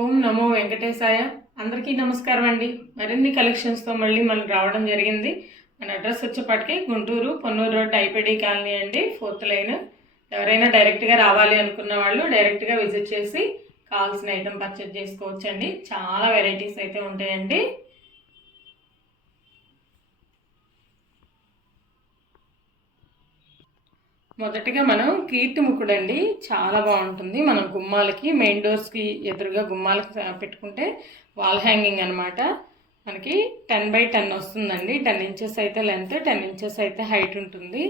ఓం నమో వెంకటేశాయ. అందరికీ నమస్కారం అండి. మరిన్ని కలెక్షన్స్తో మళ్ళీ మనం రావడం జరిగింది. మన అడ్రస్ వచ్చేప్పటికి Guntur Ponnur road IPD colony అండి. Fourth line. ఎవరైనా డైరెక్ట్గా రావాలి అనుకున్న వాళ్ళు డైరెక్ట్గా విజిట్ చేసి కావాల్సిన ఐటమ్ పర్చేజ్ చేసుకోవచ్చండి. చాలా వెరైటీస్ అయితే ఉంటాయండి. మొదటగా మనం కీర్తిముఖుడు అండి చాలా బాగుంటుంది. మనం గుమ్మాలకి మెయిన్ డోర్స్కి ఎదురుగా గుమ్మాలకి పెట్టుకుంటే వాల్ హ్యాంగింగ్ అనమాట మనకి టెన్ బై టెన్ వస్తుందండి. టెన్ ఇంచెస్ అయితే లెంత్ టెన్ ఇంచెస్ అయితే హైట్ ఉంటుంది.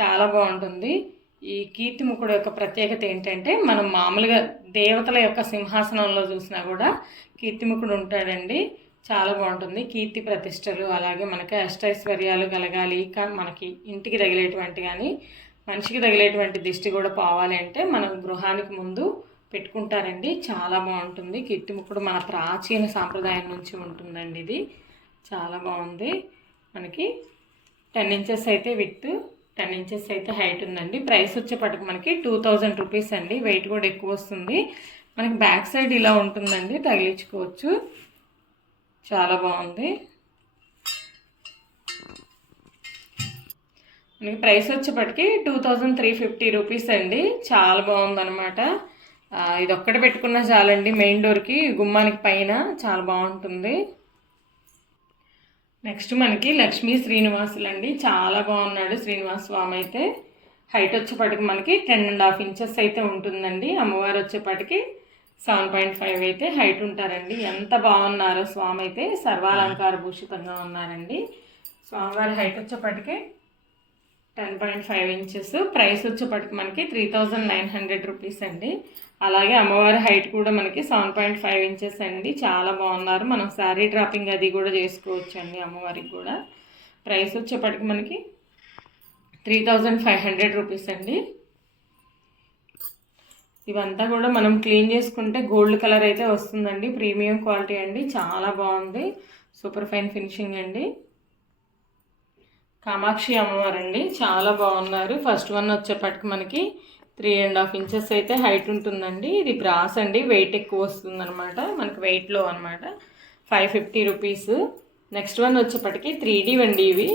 చాలా బాగుంటుంది. ఈ కీర్తిముఖుడు యొక్క ప్రత్యేకత ఏంటంటే మనం మామూలుగా దేవతల యొక్క సింహాసనంలో చూసినా కూడా కీర్తిముఖుడు ఉంటాడండి. చాలా బాగుంటుంది. కీర్తి ప్రతిష్టలు అలాగే మనకి అష్టైశ్వర్యాలు కలగాలి. మనకి ఇంటికి తగిలేటువంటి కానీ మనిషికి తగిలేటువంటి దిష్టి కూడా పోవాలి అంటే మనం గృహానికి ముందు పెట్టుకుంటారండి. చాలా బాగుంటుంది. కీర్తిముఖుడు మన ప్రాచీన సాంప్రదాయం నుంచి ఉంటుందండి ఇది. చాలా బాగుంది. మనకి టెన్ ఇంచెస్ అయితే విత్ టెన్ ఇంచెస్ అయితే హైట్ ఉందండి. ప్రైస్ వచ్చేపటికి మనకి టూ థౌజండ్ రూపీస్ అండి. వెయిట్ కూడా ఎక్కువ వస్తుంది. మనకి బ్యాక్ సైడ్ ఇలా ఉంటుందండి. తగిలించుకోవచ్చు. చాలా బాగుంది. మనకి ప్రైస్ వచ్చేప్పటికి two thousand three fifty rupees అండి. చాలా బాగుందనమాట ఇది ఒక్కటి పెట్టుకున్నా చాలండి. మెయిన్ డోర్కి గుమ్మానికి పైన చాలా బాగుంటుంది. నెక్స్ట్ మనకి లక్ష్మీ శ్రీనివాసులు అండి చాలా బాగున్నాడు శ్రీనివాస్ స్వామి అయితే. హైట్ వచ్చేప్పటికి మనకి టెన్ అండ్ హాఫ్ ఇంచెస్ అయితే ఉంటుందండి. అమ్మవారు వచ్చేపాటికి సెవెన్ పాయింట్ ఫైవ్ అయితే హైట్ ఉంటారండి. ఎంత బాగున్నారో స్వామి అయితే. సర్వాలంకార భూషితంగా ఉన్నారండి. స్వామివారి height వచ్చేపటికి ten point five inches. Price వచ్చేప్పటికి మనకి three thousand nine hundred rupees అండి. అలాగే అమ్మవారి హైట్ కూడా మనకి సెవెన్ పాయింట్ ఫైవ్ ఇంచెస్ అండి. చాలా బాగున్నారు. మనం శారీ డ్రాపింగ్ అది కూడా చేసుకోవచ్చు అండి అమ్మవారికి కూడా. ప్రైస్ వచ్చేప్పటికి మనకి three thousand five hundred rupees అండి. ఇవంతా కూడా మనం క్లీన్ చేసుకుంటే గోల్డ్ కలర్ అయితే వస్తుందండి. ప్రీమియం క్వాలిటీ అండి. చాలా బాగుంది. సూపర్ ఫైన్ ఫినిషింగ్ అండి. కామాక్షి అమ్మవారు అండి చాలా బాగున్నారు. ఫస్ట్ వన్ వచ్చేప్పటికి మనకి త్రీ అండ్ హాఫ్ ఇంచెస్ అయితే హైట్ ఉంటుందండి. ఇది బ్రాస్ అండి. వెయిట్ ఎక్కువ వస్తుందన్నమాట. మనకి వెయిట్లో అనమాట five fifty rupees next one వచ్చేప్పటికి త్రీ డీ అండి ఇవి.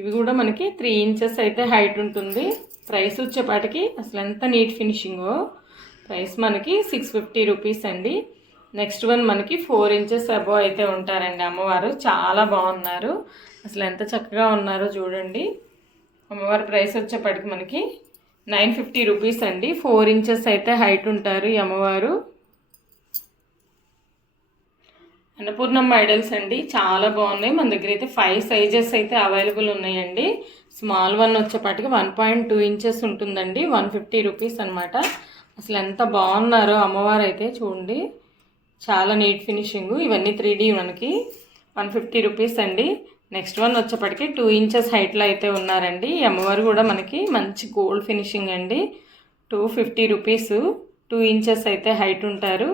ఇవి కూడా మనకి త్రీ ఇంచెస్ అయితే హైట్ ఉంటుంది. ప్రైస్ వచ్చేపాటికి అసలు ఎంత నీట్ ఫినిషింగో ప్రైస్ మనకి సిక్స్ ఫిఫ్టీ రూపీస్ అండి. నెక్స్ట్ వన్ మనకి ఫోర్ ఇంచెస్ అబో అయితే ఉంటారండి అమ్మవారు. చాలా బాగున్నారు. అసలు ఎంత చక్కగా ఉన్నారో చూడండి. అమ్మవారి ప్రైస్ వచ్చేప్పటికి మనకి నైన్ ఫిఫ్టీ రూపీస్ అండి. ఫోర్ ఇంచెస్ అయితే హైట్ ఉంటారు ఈ అమ్మవారు. అన్నపూర్ణమ్మ ఐడల్స్ అండి. చాలా బాగున్నాయి. మన దగ్గర అయితే ఫైవ్ సైజెస్ అయితే అవైలబుల్ ఉన్నాయండి. స్మాల్ వన్ వచ్చేపాటికి వన్ పాయింట్ టూ ఇంచెస్ ఉంటుందండి. వన్ ఫిఫ్టీ రూపీస్ అనమాట అసలు ఎంత బాగున్నారో అమ్మవారు అయితే చూడండి. చాలా నీట్ ఫినిషింగ్ ఇవన్నీ త్రీ డీ మనకి వన్ ఫిఫ్టీ రూపీస్ అండి. నెక్స్ట్ వన్ వచ్చేప్పటికి టూ ఇంచెస్ హైట్లో అయితే ఉన్నారండి. ఈ అమ్మవారు కూడా మనకి మంచి గోల్డ్ ఫినిషింగ్ అండి. Two fifty rupees two inches అయితే హైట్ ఉంటారు.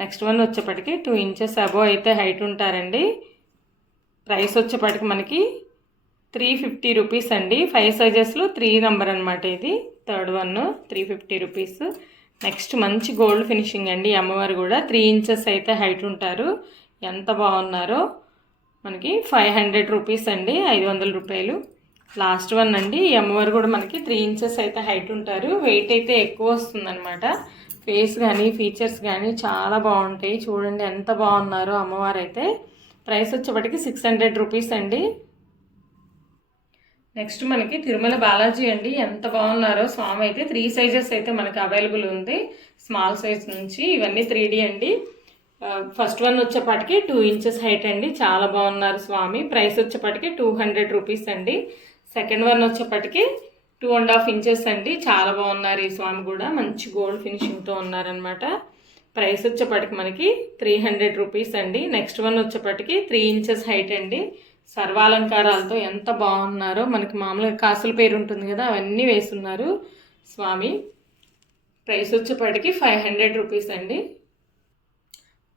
నెక్స్ట్ వన్ వచ్చేప్పటికి టూ ఇంచెస్ అబోవ్ అయితే హైట్ ఉంటారండి. ప్రైస్ వచ్చేప్పటికి మనకి త్రీ ఫిఫ్టీ రూపీస్ అండి. ఫైవ్ సైజెస్లో త్రీ నెంబర్ అనమాట ఇది. Third one three fifty rupees next మంచి గోల్డ్ ఫినిషింగ్ అండి అమ్మవారు కూడా. త్రీ ఇంచెస్ అయితే హైట్ ఉంటారు. ఎంత బాగున్నారో మనకి ఫైవ్ హండ్రెడ్ రూపీస్ అండి ఐదు వందల రూపాయలు. లాస్ట్ వన్ అండి ఈ అమ్మవారు కూడా మనకి త్రీ ఇంచెస్ అయితే హైట్ ఉంటారు. వెయిట్ అయితే ఎక్కువ వస్తుందన్నమాట. ఫేస్ కానీ ఫీచర్స్ కానీ చాలా బాగుంటాయి. చూడండి ఎంత బాగున్నారో అమ్మవారు అయితే. ప్రైస్ వచ్చేప్పటికి సిక్స్ హండ్రెడ్ రూపీస్ అండి. నెక్స్ట్ మనకి తిరుమల బాలాజీ అండి. ఎంత బాగున్నారో స్వామి అయితే. త్రీ సైజెస్ అయితే మనకి అవైలబుల్ ఉంది. స్మాల్ సైజ్ నుంచి ఇవన్నీ త్రీ అండి. ఫస్ట్ వన్ వచ్చేపాటికి టూ ఇంచెస్ హైట్ అండి. చాలా బాగున్నారు స్వామి. ప్రైస్ వచ్చేపాటికి టూ హండ్రెడ్ రూపీస్ అండి. సెకండ్ వన్ వచ్చేపాటికి టూ అండ్ హాఫ్ ఇంచెస్ అండి. చాలా బాగున్నారు ఈ స్వామి కూడా. మంచి గోల్డ్ ఫినిషింగ్తో ఉన్నారనమాట ప్రైస్ వచ్చేపాటికి మనకి త్రీ హండ్రెడ్ రూపీస్ అండి. నెక్స్ట్ వన్ వచ్చేపాటికి త్రీ ఇంచెస్ హైట్ అండి. సర్వాలంకారాలతో ఎంత బాగున్నారో మనకి మామూలుగా కాసుల పేరు ఉంటుంది కదా అవన్నీ వేస్తున్నారు స్వామి ప్రైస్ వచ్చేప్పటికి ఫైవ్ హండ్రెడ్ రూపీస్ అండి.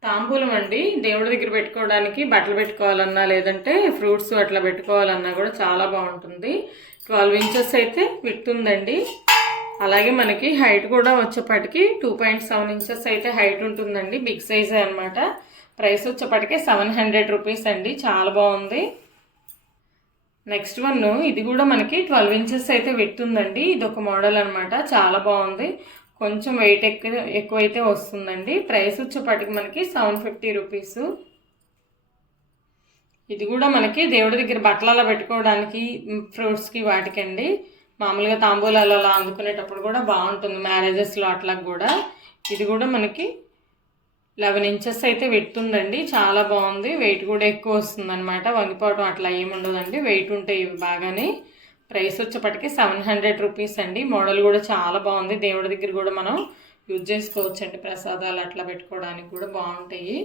తాంబూలం అండి దేవుడి దగ్గర పెట్టుకోవడానికి బట్టలు పెట్టుకోవాలన్నా లేదంటే ఫ్రూట్స్ అట్లా పెట్టుకోవాలన్నా కూడా చాలా బాగుంటుంది. ట్వెల్వ్ ఇంచెస్ అయితే విడుతుందండి అలాగే మనకి హైట్ కూడా వచ్చేప్పటికి టూ పాయింట్ సెవెన్ ఇంచెస్ అయితే హైట్ ఉంటుందండి బిగ్ సైజే అనమాట ప్రైస్ వచ్చేప్పటికి సెవెన్ హండ్రెడ్ రూపీస్ అండి. చాలా బాగుంది. నెక్స్ట్ వన్ ఇది కూడా మనకి ట్వెల్వ్ ఇంచెస్ అయితే పెట్టుందండి. ఇది ఒక మోడల్ అనమాట చాలా బాగుంది. కొంచెం వెయిట్ ఎక్కువ ఎక్కువైతే వస్తుందండి. ప్రైస్ వచ్చేపాటికి మనకి సెవెన్ ఫిఫ్టీ రూపీస్. ఇది కూడా మనకి దేవుడి దగ్గర బట్టలలో పెట్టుకోవడానికి ఫ్రూట్స్కి వాటికండి. మామూలుగా తాంబూలాలు అలా అందుకునేటప్పుడు కూడా బాగుంటుంది. మ్యారేజెస్లో అట్లా కూడా. ఇది కూడా మనకి లెవెన్ ఇంచెస్ అయితే పెట్టుందండి చాలా బాగుంది. వెయిట్ కూడా ఎక్కువ వస్తుంది అనమాట వంగిపోవడం అట్లా ఏముండదండి వెయిట్ ఉంటాయి ఇవి బాగానే ప్రైస్ వచ్చేప్పటికి సెవెన్ హండ్రెడ్ రూపీస్ అండి. మోడల్ కూడా చాలా బాగుంది. దేవుడి దగ్గర కూడా మనం యూజ్ చేసుకోవచ్చండి. ప్రసాదాలు అట్లా పెట్టుకోవడానికి కూడా బాగుంటాయి.